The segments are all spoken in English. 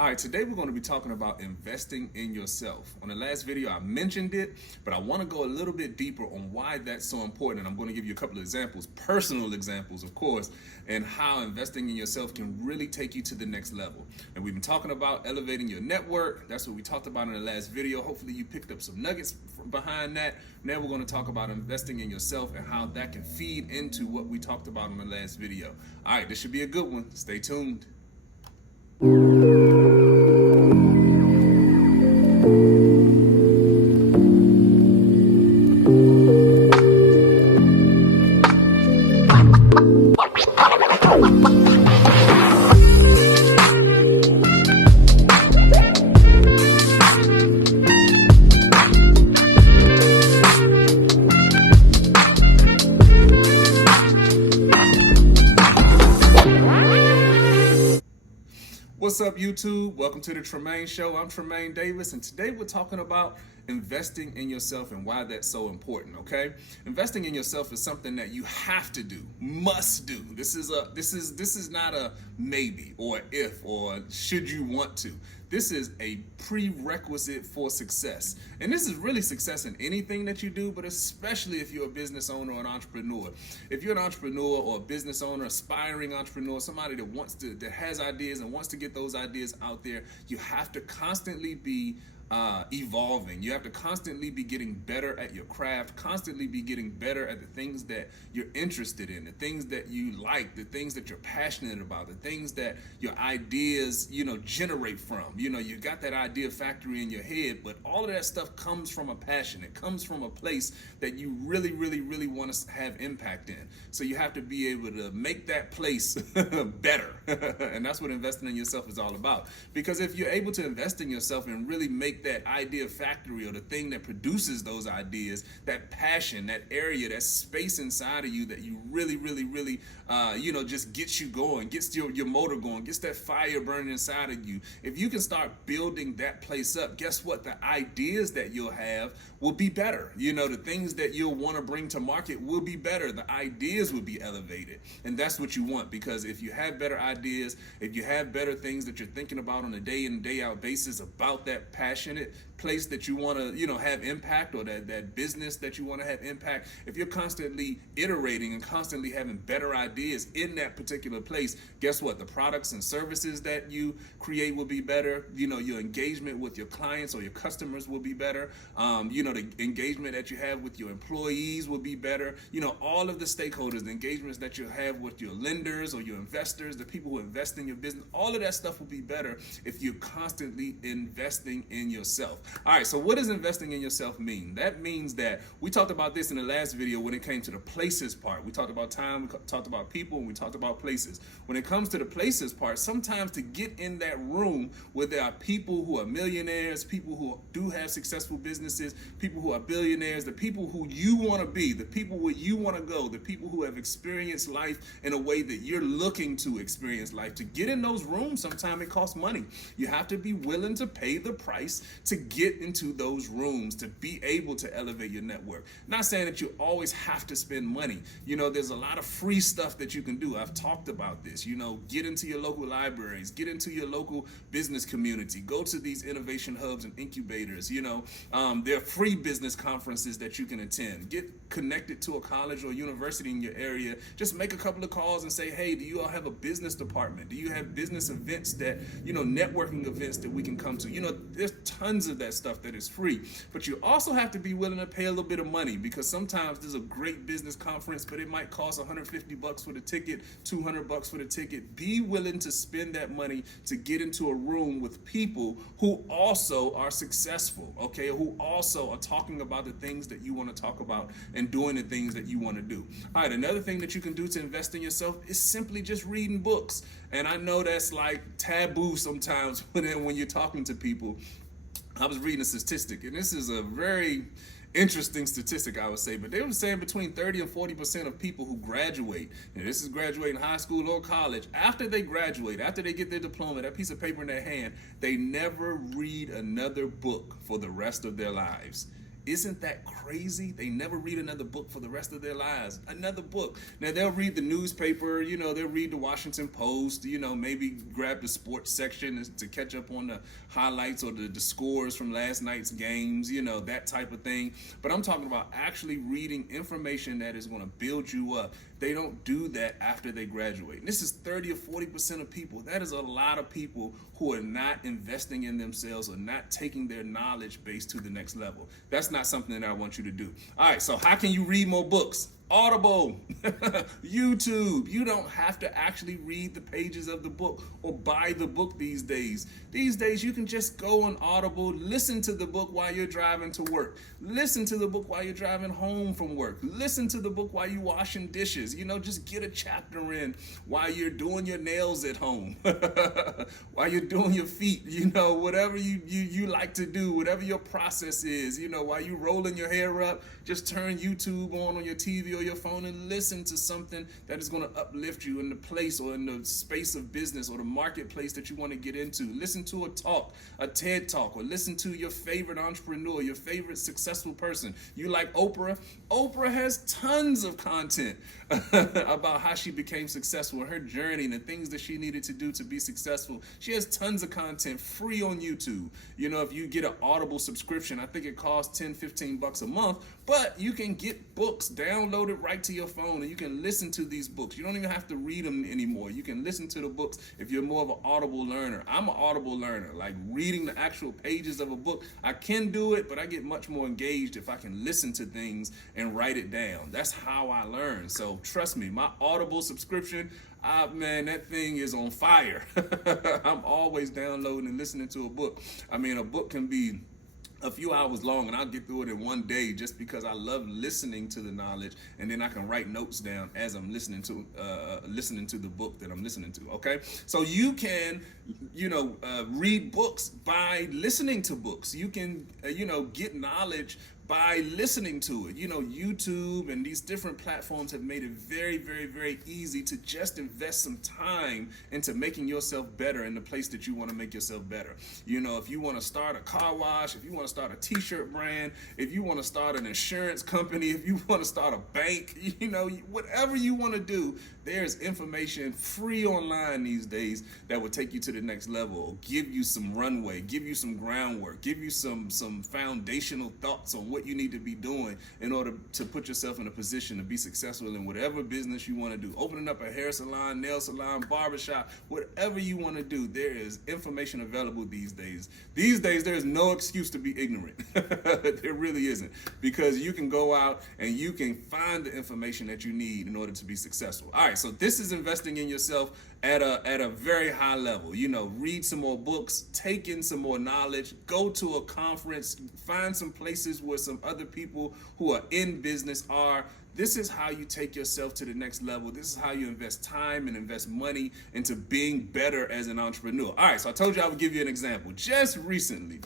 All right, today we're going to be talking about investing in yourself. On the last video, I mentioned it, but I want to go a little bit deeper on why that's so important. And I'm going to give you a couple of examples, personal examples, of course, and how investing in yourself can really take you to the next level. And we've been talking about elevating your network. That's what we talked about in the last video. Hopefully you picked up some nuggets behind that. Now we're going to talk about investing in yourself and how that can feed into what we talked about in the last video. All right, this should be a good one. Stay tuned. What's up, YouTube? Welcome to the Tremain Show. I'm Tremain Davis, and today we're talking about investing in yourself and why that's so important, okay? Investing in yourself is something that you have to do, must do. This is not a maybe or if or should you want to. This is a prerequisite for success. And this is really success in anything that you do, but especially if you're a business owner or an entrepreneur. If you're an entrepreneur or a business owner, aspiring entrepreneur, somebody that has ideas and wants to get those ideas out there, you have to constantly be evolving. You have to constantly be getting better at your craft, constantly be getting better at the things that you're interested in, the things that you like, the things that you're passionate about, the things that your ideas, generate from. You got that idea factory in your head, but all of that stuff comes from a passion. It comes from a place that you really, really, really want to have impact in. So you have to be able to make that place better. And that's what investing in yourself is all about. Because if you're able to invest in yourself and really make that idea factory or the thing that produces those ideas, that passion, that area, that space inside of you that you really, really, really, just gets you going, gets your motor going, gets that fire burning inside of you. If you can start building that place up, guess what? The ideas that you'll have will be better. The things that you'll want to bring to market will be better. The ideas will be elevated. And that's what you want, because if you have better ideas, if you have better things that you're thinking about on a day in and day out basis about that passionate place that you want to, have impact, or that business that you want to have impact, if you're constantly iterating and constantly having better ideas in that particular place, guess what? The products and services that you create will be better. Your engagement with your clients or your customers will be better. The engagement that you have with your employees will be better. All of the stakeholders, the engagements that you have with your lenders or your investors, the people who invest in your business, all of that stuff will be better if you're constantly investing in yourself. All right, so what does investing in yourself mean? That means that we talked about this in the last video when it came to the places part. We talked about time, we talked about people, and we talked about places. When it comes to the places part, sometimes to get in that room where there are people who are millionaires, people who do have successful businesses, people who are billionaires, the people who you want to be, the people where you want to go, the people who have experienced life in a way that you're looking to experience life. To get in those rooms, sometimes it costs money. You have to be willing to pay the price to get into those rooms, to be able to elevate your network. Not saying that you always have to spend money. There's a lot of free stuff that you can do. I've talked about this. Get into your local libraries, get into your local business community, go to these innovation hubs and incubators. There are free business conferences that you can attend. Get connected to a college or university in your area. Just make a couple of calls and say, hey, do you all have a business department? Do you have business events that, networking events that we can come to? There's tons of that stuff that is free, but you also have to be willing to pay a little bit of money, because sometimes there's a great business conference, but it might cost $150 for the ticket, $200 for the ticket. Be willing to spend that money to get into a room with people who also are successful, okay, who also are talking about the things that you want to talk about and doing the things that you want to do. All right, another thing that you can do to invest in yourself is simply just reading books. And I know that's like taboo sometimes when you're talking to people. I was reading a statistic, and this is a very interesting statistic, I would say, but they were saying between 30 and 40% of people who graduate, and this is graduating high school or college, after they graduate, after they get their diploma, that piece of paper in their hand, they never read another book for the rest of their lives. Isn't that crazy? They never read another book for the rest of their lives. Another book. Now they'll read the newspaper, they'll read the Washington Post, maybe grab the sports section to catch up on the highlights or the scores from last night's games, that type of thing. But I'm talking about actually reading information that is going to build you up. They don't do that after they graduate. And this is 30 or 40% of people. That is a lot of people who are not investing in themselves or not taking their knowledge base to the next level. That's not something that I want you to do. All right, so how can you read more books? Audible, YouTube. You don't have to actually read the pages of the book or buy the book these days. These days, you can just go on Audible, listen to the book while you're driving to work. Listen to the book while you're driving home from work. Listen to the book while you're washing dishes. Just get a chapter in while you're doing your nails at home, while you're doing your feet, whatever you like to do, whatever your process is, while you're rolling your hair up, just turn YouTube on your TV or your phone and listen to something that is going to uplift you in the place or in the space of business or the marketplace that you want to get into. Listen to a talk, a TED talk, or listen to your favorite entrepreneur, your favorite successful person. You like Oprah? Oprah has tons of content about how she became successful, her journey, and the things that she needed to do to be successful. She has tons of content free on YouTube. If you get an Audible subscription, I think it costs $10-15 a month, but you can get books downloaded right to your phone and you can listen to these books. You don't even have to read them anymore. You can listen to the books if you're more of an Audible learner. I'm an Audible learner, like reading the actual pages of a book. I can do it, but I get much more engaged if I can listen to things and write it down. That's how I learn. So trust me, my Audible subscription, man, that thing is on fire. I'm always downloading and listening to a book. A book can be a few hours long and I'll get through it in one day just because I love listening to the knowledge, and then I can write notes down as I'm listening to the book that I'm listening to. Okay, so you can read books by listening to books. You can get knowledge by listening to it. YouTube and these different platforms have made it very, very, very easy to just invest some time into making yourself better in the place that you want to make yourself better. If you want to start a car wash, if you want to start a t-shirt brand, if you want to start an insurance company, if you want to start a bank, whatever you want to do, there's information free online these days that will take you to the next level, give you some runway, give you some groundwork, give you some foundational thoughts on what you need to be doing in order to put yourself in a position to be successful in whatever business you want to do. Opening up a hair salon, nail salon, barbershop, whatever you want to do, there is information available these days. These days, there is no excuse to be ignorant. There really isn't, because you can go out and you can find the information that you need in order to be successful. All right, so this is investing in yourself at a very high level. Read some more books, take in some more knowledge, go to a conference, find some places where some other people who are in business are. This is how you take yourself to the next level. This is how you invest time and invest money into being better as an entrepreneur. All right, so I told you I would give you an example. Just recently.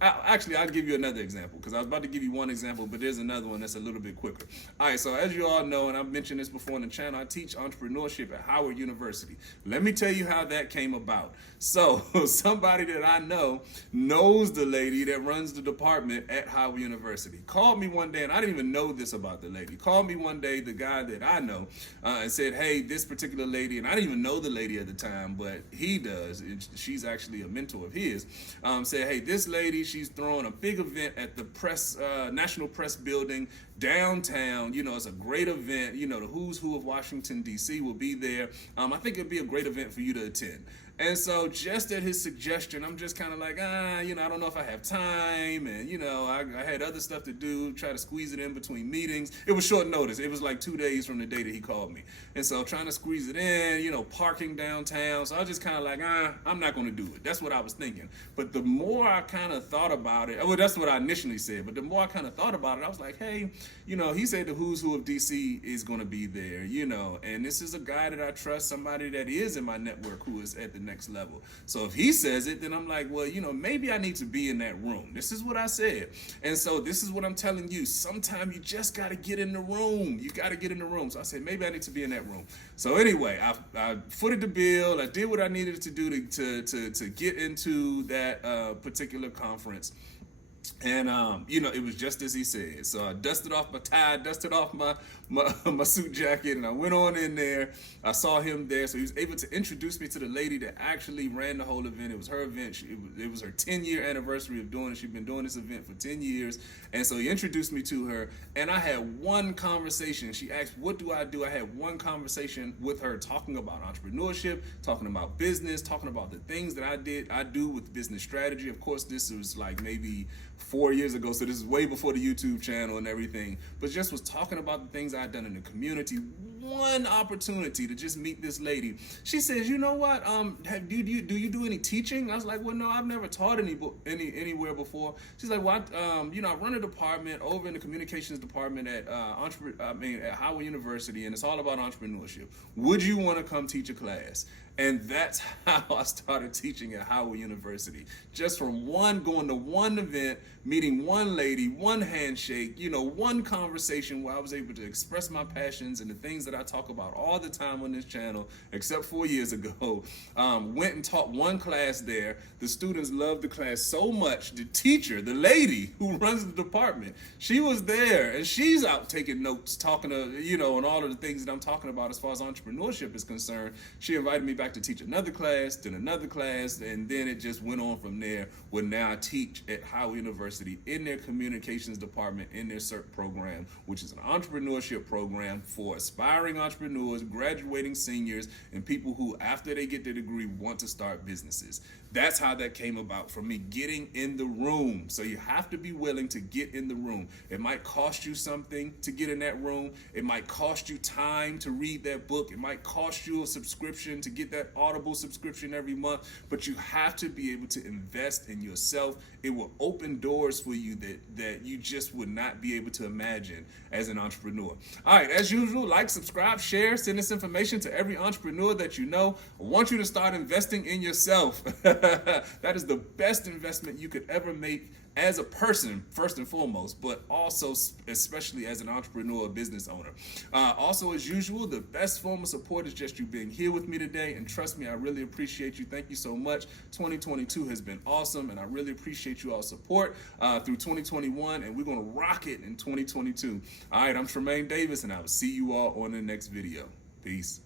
I'll give you another example, because I was about to give you one example, but there's another one that's a little bit quicker. All right, so as you all know, and I've mentioned this before on the channel, I teach entrepreneurship at Howard University. Let me tell you how that came about. So somebody that I know knows the lady that runs the department at Howard University. Called me one day, and I didn't even know this about the lady. Called me one day, the guy that I know, and said, hey, this particular lady, and I didn't even know the lady at the time, but he does, she's actually a mentor of his, said, hey, this lady, she's throwing a big event at the National Press Building downtown. It's a great event. The who's who of Washington, D.C. will be there. I think it'd be a great event for you to attend. And so just at his suggestion, I'm just kind of like, I don't know if I have time. And, I had other stuff to do, try to squeeze it in between meetings. It was short notice. It was like 2 days from the day that he called me. And so trying to squeeze it in, parking downtown. So I was just kind of like, I'm not going to do it. That's what I was thinking. But the more I kind of thought about it, well, that's what I initially said. But the more I kind of thought about it, I was like, hey, he said the who's who of DC is going to be there, and this is a guy that I trust, somebody that is in my network who is at the next level. So if he says it, then I'm like, well, maybe I need to be in that room. This is what I said. And so this is what I'm telling you. Sometimes you just got to get in the room. You got to get in the room. So I said, maybe I need to be in that room. So anyway, I footed the bill. I did what I needed to do to get into that particular conference. And it was just as he said. So I dusted off my tie, dusted off my suit jacket, and I went on in there. I saw him there, so he was able to introduce me to the lady that actually ran the whole event. It was her event. It was her 10-year anniversary of doing it. She'd been doing this event for 10 years, and so he introduced me to her. And I had one conversation. She asked, "What do I do?" I had one conversation with her, talking about entrepreneurship, talking about business, talking about the things that I do with business strategy. Of course, this was like maybe 4 years ago, so this is way before the YouTube channel and everything, but just was talking about the things I'd done in the community. One opportunity to just meet this lady. She says, "You know what, do you do any teaching?" I was like, "Well, no, I've never taught anywhere before." She's like, "Well, I run a department over in the communications department at Howard University, and it's all about entrepreneurship. Would you want to come teach a class?" And that's how I started teaching at Howard University. Just from going to one event, meeting one lady, one handshake, one conversation where I was able to express my passions and the things that I talk about all the time on this channel, except 4 years ago. Went and taught one class there. The students loved the class so much. The teacher, the lady who runs the department, she was there, and she's out taking notes, talking to, on all of the things that I'm talking about as far as entrepreneurship is concerned. She invited me back to teach another class, then another class, and then it just went on from there, where now I teach at Howard University in their communications department in their CERT program, which is an entrepreneurship program for aspiring entrepreneurs, graduating seniors, and people who, after they get their degree, want to start businesses. That's how that came about, from me getting in the room. So you have to be willing to get in the room. It might cost you something to get in that room. It might cost you time to read that book. It might cost you a subscription to get that Audible subscription every month. But you have to be able to invest in yourself. It will open doors for you that you just would not be able to imagine as an entrepreneur. All right, as usual, like, subscribe, share, send this information to every entrepreneur that you know. I want you to start investing in yourself. That is the best investment you could ever make as a person, first and foremost, but also especially as an entrepreneur or business owner. Also, as usual, the best form of support is just you being here with me today. And trust me, I really appreciate you. Thank you so much. 2022 has been awesome, and I really appreciate you all's support through 2021, and we're going to rock it in 2022. All right, I'm Tremain Davis, and I will see you all on the next video. Peace.